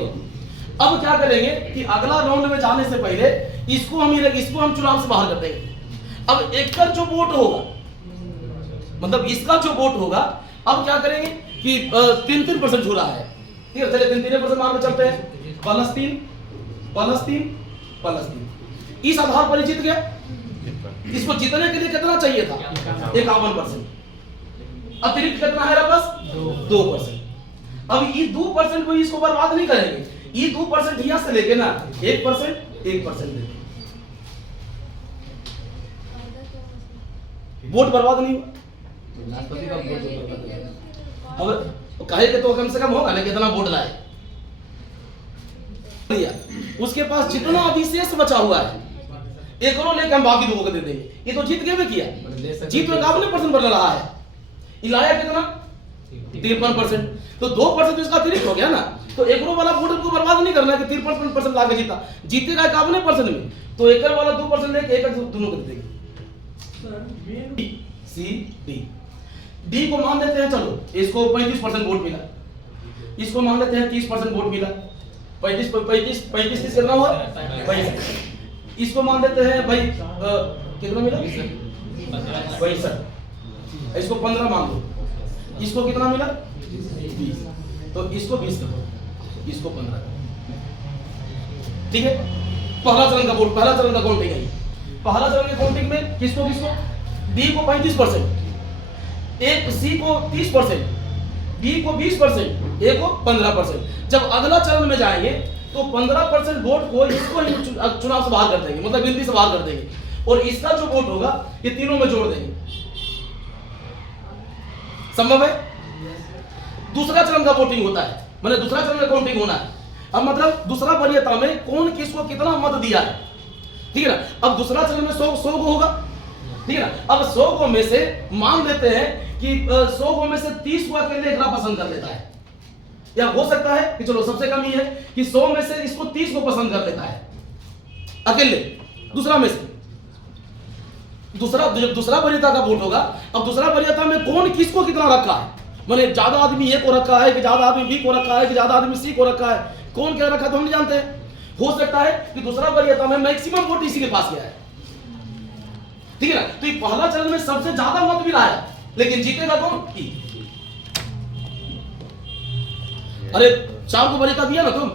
अब क्या करेंगे कि अगला राउंड में जाने से पहले इसको हम चुनाव से बाहर कर देंगे। अब एक का जो वोट होगा, मतलब इसका जो वोट होगा, अब क्या करेंगे कि 3% हो रहा है, ठीक है, चलिए 3% मान के चलते हैं, प्लस 3 इस आधार पर जीत गया। इसको जीतने के लिए कितना चाहिए था, 51%, अतिरिक्त कितना है बस 2%। अब ये 2% को इसको बर्बाद नहीं करेंगे, ये 2% यहां से लेके ना 1% देंगे, वोट बर्बाद नहीं हुआ। अब कहे के तो कम से कम होगा ना कितना वोट लाए, उसके पास जितना अधिशेष बचा हुआ है एक और लेकर हम बाकी लोगों को दे देंगे। ये तो जीत गए भी किया, जीत में 51% बन रहा है, इलाया कितना 53%, तो 2% इसका अतिरिक्त हो गया ना। तो एक वाला वोट को बर्बाद नहीं करना है कि 53% लाके जीता, जीतेगा 51% में, तो एक वाला 2% लेके एक दोनों को दे देंगे। सी डी को मान लेते हैं, चलो इसको 35% वोट मिला, इसको मान लेते हैं 30% वोट मिला, 35 कितना हुआ 65। इसको मान लेते हैं भाई कितना मिला 62, इसको 15 मान लो, इसको कितना मिला 20, तो इसको 20 करो, इसको 15 करो, ठीक है। पहला चरण का वोट, पहला चरण का काउंटिंग है। पहला चरण के काउंटिंग में किसको किसको, डी को 35%, एक सी को 30%, बी को 20%, ए को 15%। जब अगला चरण में जाएंगे तो 15% वोट को इसको ही चुनाव से बाहर कर देंगे, मतलब गिनती से बाहर कर देंगे, और इसका जो वोट होगा ये तीनों में जोड़ देंगे। संभव है? दूसरा चरण का वोटिंग होता है, मतलब दूसरा चरण में काउंटिंग होना है। अब मतलब दूसरा वरीयता में कौन किसको कितना मत दिया है, ठीक है ना। अब दूसरा चरण में 100 को होगा, ठीक है ना। अब 100 को में से मान लेते हैं कि 100 को में से 30 को अकेले इतना पसंद कर लेता है, या हो सकता है कि चलो सबसे कम ही है कि 100 में से इसको 30 को पसंद कर लेता है अकेले, दूसरा में से। जब दूसरा वरीयता का वोट होगा, अब दूसरा वरीयता में कौन किसको कितना रखा है, माने ज्यादा आदमी ए को रखा है कि ज्यादा आदमी बी को रखा है कि ज्यादा आदमी सी को रखा है, कौन क्या रखा तो हम नहीं जानते हैं। हो सकता है कि दूसरा वरीयता में मैक्सिमम वोट इसी के पास गया है, ठीक है ना। तो ये पहला चरण में सबसे ज्यादा मत मिला है, लेकिन जीतेगा कौन? ई। अरे 4 को वरीयता दिया ना तुम,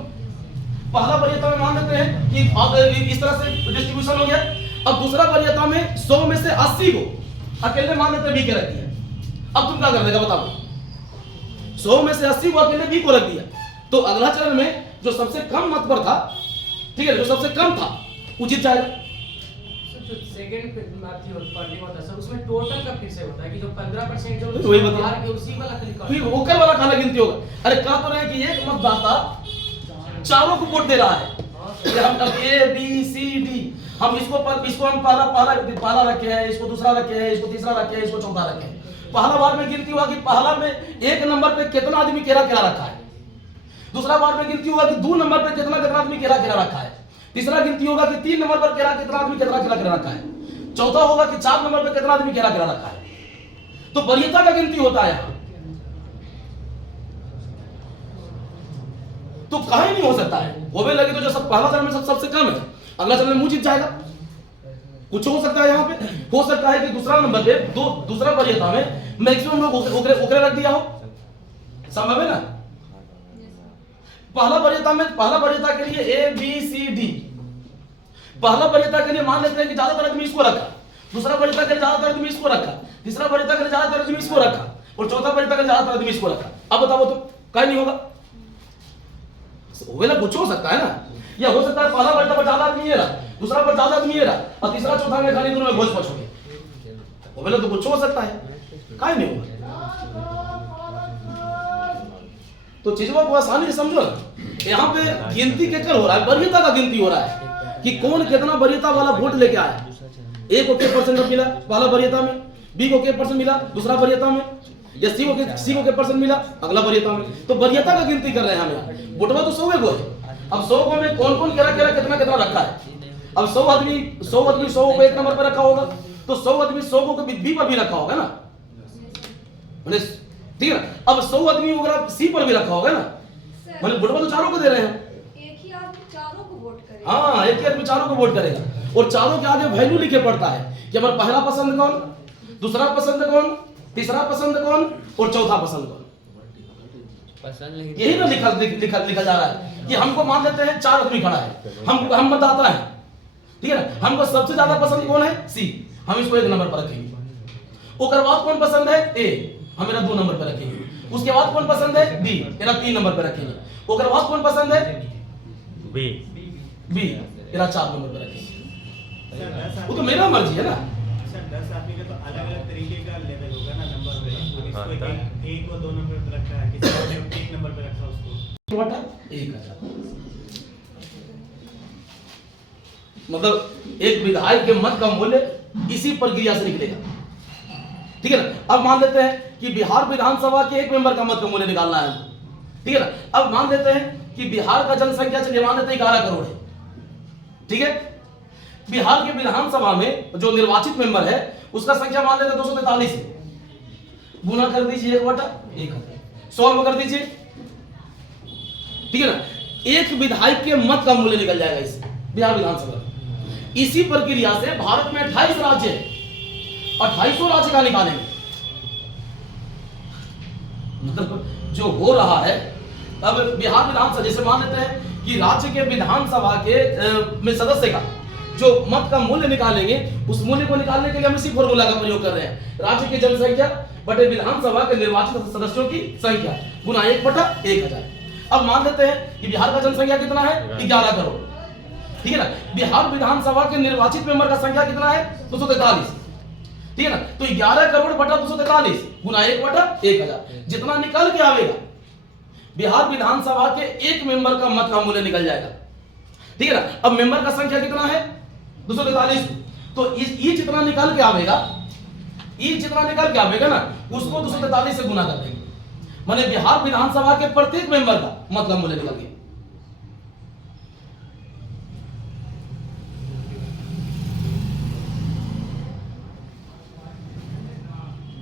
पहला वरीयता में मान लेते हैं कि अब इस तरह से डिस्ट्रीब्यूशन हो गया। अब दूसरा वरीयता में 100 में से 80 को अकेले मान लेते बी के रख दिया। अब तुम क्या कर देगा बताओ? 100 में से 80 को अकेले बी को रख दिया, तो अगला चरण में जो सबसे कम मत पर था, ठीक है, जो सबसे कम था वो जीत जाएगा। सेकंड पार्टी होता है सर, उसमें टोटल का फिर से होता है कि जो 15% जो वही बता, बाहर के उसी वाला खाली फिर ओकर वाला खाना गिनती होगा। अरे कह तो रहे कि एक मतदाता चारों को वोट दे रहा है कि हम अब ए बी सी डी, हम इसको हम पहला रखे हैं, इसको दूसरा रखे हैं, इसको तीसरा रखे हैं, इसको चौथा रखे हैं। पहला बार में गिनती हुआ कि पहला में एक नंबर पे कितना आदमी केरा रखा है, दूसरा बार में गिनती होगा कि 2 नंबर पे कितना आदमी केरा रखा है, तीसरा गिनती होगा कि 3 नंबर पर कितना आदमी केरा रखा है, चौथा होगा कि 4 नंबर पे कितना आदमी केरा रखा है। तो वरीयता का गिनती होता है यहाँ, तो कहीं नहीं हो सकता है। होवे लगे तो जो सब पहला चरण में सबसे कम है, अगला चरण में मुंह जीत जाएगा। कुछ हो सकता है यहाँ पे, हो सकता है कि दूसरा नंबर पे दूसरा वरीयता में मैक्सिमम लोग ओकरे रख दिया हो, संभव है ना। पहला वरीयता के लिए ए बी सी डी, पहला वरीयता के लिए मान लेते हैं कि ज्यादातर आदमी इसको रखा, दूसरा वरीयता के लिए ज्यादातर आदमी इसको रखा, तीसरा वरीयता के लिए ज्यादातर आदमी इसको रखा, और चौथा वरीयता के लिए ज्यादातर आदमी इसको रखा। अब बताओ तो कहीं नहीं होगा, होवे ना, कुछ हो सकता है ना। या हो सकता है पहला वरीयता पर ज्यादा आदमी ये रहा, दूसरा पर ज्यादा आदमी ये रहा, और तीसरा चौथा में खाली दोनों में घोष पछ हो गए। होवे ना, तो कुछ हो सकता है, कहीं नहीं होगा। तो चीजों को आसानी से समझो ना। यहाँ पे गिनती केकर हो रहा है, वरीयता का गिनती हो रहा है कि कौन कितना वरीयता वाला वोट लेके आया। ए को के परसेंट मिला पहला वरीयता में, बी को के परसेंट मिला दूसरा वरीयता में, या सी को के परसेंट मिला अगला वरीयता में। तो वरीयता का गिनती कर रहे हैं हम। वोटवा तो 100 को है। अब 100 को में कौन कौन कितना रखा है। अब 100 आदमी 100 को एक नंबर पर रखा होगा, तो 100 आदमी 100 को बी पर भी रखा होगा ना, ठीक है ना। अब 100 आदमी वगैरह सी पर भी रखा होगा ना, मतलब वोटवा तो चारों को दे रहे हैं। एक ही आदमी चारों को वोट करेगा। हाँ, एक ही आदमी चारों को वोट करेगा, और चारों के आगे वैल्यू लिखे पड़ता है कि हमारा पहला पसंद कौन, दूसरा पसंद कौन, तीसरा पसंद कौन, और चौथा पसंद कौन। यही ना लिखा जा रहा है कि हमको मान लेते हैं 4 आदमी खड़ा है, हम मतदाता है, ठीक है ना। हमको सबसे ज्यादा पसंद कौन है, सी, हम इसको 1 नंबर पर रखेंगे। उसके बाद कौन पसंद है, ए, हम मेरा 2 नंबर पर रखेंगे। उसके बाद कौन पसंद है, बी, मेरा 3 नंबर पर रखेंगे। उसके बाद कौन पसंद है, बी, मेरा 4 नंबर पर रखेंगे। वो तो मेरा मर्जी है ना। 10 आदमी का तो अलग-अलग तरीके का लेवल होगा ना, नंबर होगा। इसको 1 को 2 नंबर पे रखा है, किसी ने 1 नंबर पे रखा उसको। टोटल 1000। मतलब एक विधायक के मत का मूल्य इसी प्रक्रिया से निकलेगा, ठीक है ना। अब मान लेते हैं कि बिहार विधानसभा के एक मेंबर का मत का मूल्य निकालना है, ठीक है ना। अब मान लेते हैं कि बिहार का जनसंख्या चलिए मान लेते हैं 11 करोड़ है, ठीक है। बिहार के विधानसभा में जो निर्वाचित मेंबर है उसका संख्या मान लेते हैं 243 है। गुना कर दीजिए 1/1000, सॉल्व कर दीजिए, ठीक है ना। एक विधायक के मत का मूल्य निकल जाएगा इस बिहार विधानसभा। इसी प्रक्रिया से भारत में 28 राज्य है, 2800 राज्य का निकालेंगे। मतलब जो हो रहा है, अब बिहार विधानसभा जैसे मान लेते हैं कि राज्य के विधानसभा के में सदस्य का जो मत का मूल्य निकालेंगे, उस मूल्य को निकालने के लिए हम इसी फॉर्मूला का प्रयोग कर रहे हैं। राज्य की जनसंख्या बटे विधानसभा के निर्वाचित सदस्यों की संख्या गुना 1/1000। अब मान लेते हैं कि बिहार का जनसंख्या कितना है, 11 करोड़, ठीक है ना। बिहार विधानसभा के निर्वाचित मेंबर का संख्या कितना है, 243, ठीक है ना। तो 11 करोड़ बटा 243 गुना 1/1000 जितना निकल के आवेगा, बिहार विधानसभा के एक मेंबर का मत का मूल्य निकल जाएगा, ठीक है ना। अब मेंबर का संख्या कितना है, 243, तो ये जितना निकल के आवेगा, ये जितना निकल के आवेगा ना, उसको 243 से गुना कर देंगे, माने बिहार विधानसभा के प्रत्येक मेंबर का मत का मूल्य निकल गया।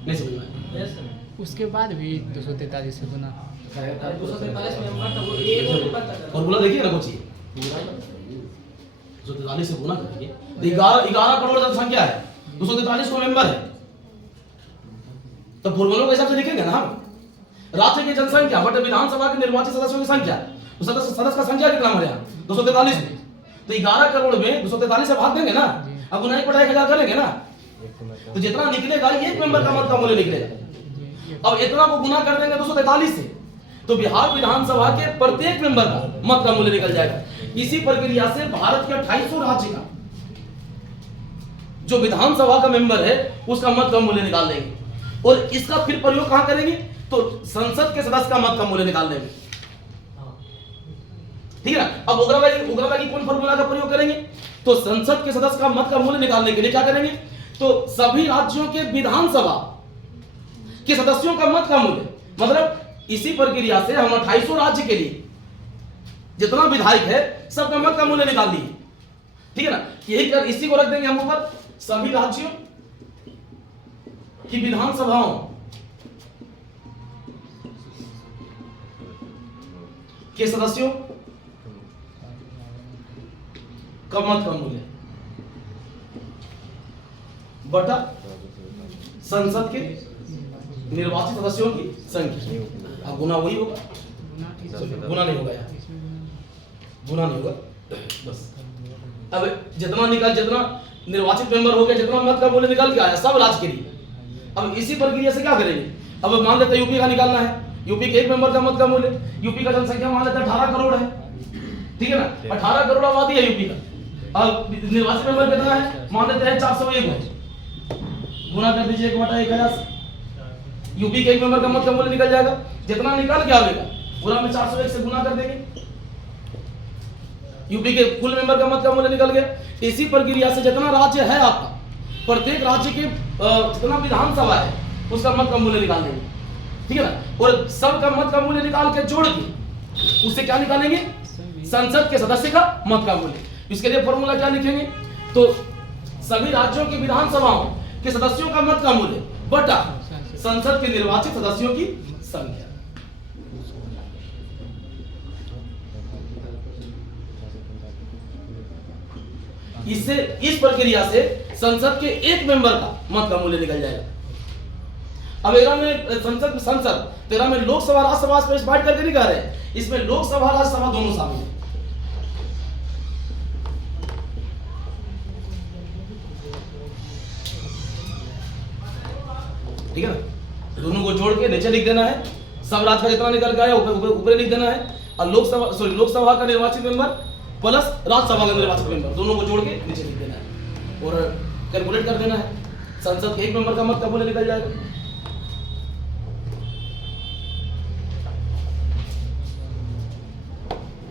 नहीं समझ में आया? Yes sir. उसके बाद भी 243 से गुना 243 मेंबर तो वो एक और ऊपर तक फॉर्मूला देखिए ना कुछ 243 से गुना करेंगे, 11 करोड़ जनसंख्या है, 243 को मेंबर है, तो फॉर्मूलों के हिसाब से लिखेंगे ना हम। राज्य की जनसंख्या बटे विधानसभा के निर्वाचित सदस्यों की संख्या, तो सदस्य का संख्या कितना हमारे यहाँ 243 में, तो 11 करोड़ में 243 से भाग देंगे ना, अब गुना 1/1000 करेंगे ना, तो जितना निकलेगा एक मेंबर का मत का मूल्य निकलेगा। अब इतना को गुना कर देंगे 243 से, तो बिहार विधानसभा के प्रत्येक मेंबर का मत का मूल्य निकल जाएगा। इसी प्रक्रिया से भारत के 2800 राज्य का जो विधानसभा का मेंबर है उसका मत का मूल्य निकाल देंगे, और इसका फिर प्रयोग कहां करेंगे, तो संसद के सदस्य का मत का मूल्य निकालने में, ठीक है ना। अब उग्रवादी कौन फॉर्मूला का प्रयोग करेंगे, तो संसद के सदस्य का मत का मूल्य निकालने के लिए क्या करेंगे, तो सभी राज्यों के विधानसभा के सदस्यों का मत का मूल्य, मतलब इसी प्रक्रिया से हम 2800 राज्य के लिए जितना विधायक है सबका मत का मूल्य निकाल दिए, ठीक है ना। यही कर इसी को रख देंगे हम ऊपर, सभी राज्यों की विधानसभाओं के सदस्यों का मत का मूल्य बटा संसद के निर्वाचित सदस्यों की संख्या। अब गुना वही होगा, गुना नहीं होगा यार, गुना नहीं होगा बस। अब जितना निर्वाचित मेंबर हो गया, जितना मत का मूल्य निकल के आया सब राज्य के लिए। अब इसी प्रक्रिया से क्या करेंगे, अब मान लेते हैं यूपी का निकालना है, यूपी के एक मेंबर का मत का मूल्य, यूपी का जनसंख्या मान लेते हैं 18 करोड़ है, ठीक है ना। 18 करोड़ आबादी है यूपी का, अब निर्वाचित मेंबर कितना है, मान लेते हैं 401 है, गुना कर दीजिए 1/1000 से, यूपी के एक मेंबर का मत का मूल्य निकल जाएगा। जितना निकल के आवेगा पूरा में 401 से गुना कर देंगे, यूपी के कुल मेंबर का मत का मूल्य निकल गया। इसी प्रक्रिया से जितना राज्य है आपका, प्रत्येक राज्य के जितना विधानसभा है उसका मत का मूल्य निकाल देंगे, ठीक है ना। और सबका मत का मूल्य निकाल के जोड़ के उससे क्या निकालेंगे, संसद के सदस्य का मत का मूल्य। इसके लिए फॉर्मूला क्या लिखेंगे, तो सभी राज्यों की विधानसभाओं के सदस्यों का मत का मूल्य बटा संसद के निर्वाचित सदस्यों की संख्या। इससे इस प्रक्रिया से संसद के एक मेंबर का मत का मूल्य निकल जाएगा। अब एरा में संसद तेरा में लोकसभा राज्यसभा स्पेसिफाइड करके नहीं कह रहे हैं, इसमें लोकसभा राज्यसभा दोनों शामिल है, ठीक है ना। दोनों को जोड़ के नीचे लिख देना है, सब राज्य का जितना निकल गया ऊपर लिख देना है, और लोकसभा का निर्वाचित मेंबर प्लस राज्यसभा का निर्वाचित मेंबर दोनों को जोड़ के नीचे लिख देना है और कैलकुलेट कर देना है, संसद के एक मेंबर का मत का मूल्य निकल जाएगा।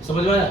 समझ में आया?